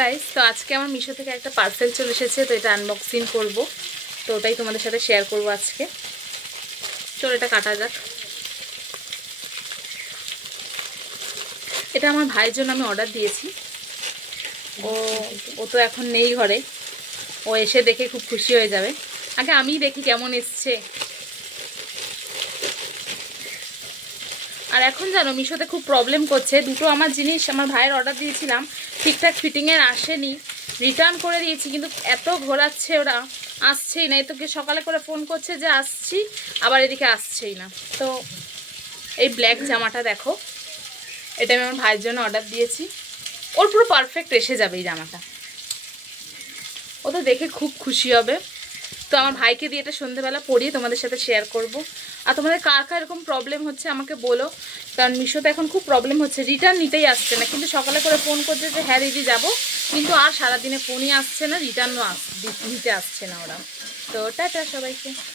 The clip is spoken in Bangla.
গাইস, তো আজকে আমার মিশো থেকে একটা পার্সেল চলে এসেছে, তো এটা আনবক্সিং করব। তো ওটাই তোমাদের সাথে শেয়ার করব আজকে। চলো এটা কাটা যাক। এটা আমার ভাইয়ের জন্য আমি অর্ডার দিয়েছি। ও ও তো এখন নেই ঘরে, ও এসে দেখে খুব খুশি হয়ে যাবে। আগে আমিই দেখি কেমন এসছে। আর এখন জানো মিশোতে খুব প্রবলেম করছে, দুটো আমার জিনিস আমার ভাইয়ের অর্ডার দিয়েছিলাম, ঠিকঠাক ফিটিংয়ের আসেনি, রিটার্ন করে দিয়েছি, কিন্তু এত ঘোরাচ্ছে ওরা, আসছেই না। এই তো সকালে করে ফোন করছে যে আসছি, আবার এদিকে আসছেই না। তো এই ব্ল্যাক জামাটা দেখো, এটা আমি আমার ভাইয়ের জন্য অর্ডার দিয়েছি। ওর পুরো পারফেক্ট এসে যাবে এই জামাটা, ও তো দেখে খুব খুশি হবে। তো আমার ভাইকে দিয়ে এটা সন্ধ্যেবেলা পরিয়ে তোমাদের সাথে শেয়ার করব। আর তোমাদের কার কার এরকম প্রবলেম হচ্ছে আমাকে বলো, কারণ মিশোতে এখন খুব প্রবলেম হচ্ছে, রিটার্ন নিতেই আসছে না। কিন্তু সকালে করে ফোন করছে যে হ্যাঁ দিদি যাবো, কিন্তু আর সারাদিনে ফোনই আসছে না, রিটার্নও নিতে আসছে না ওরা। তো টাটা সবাইকে।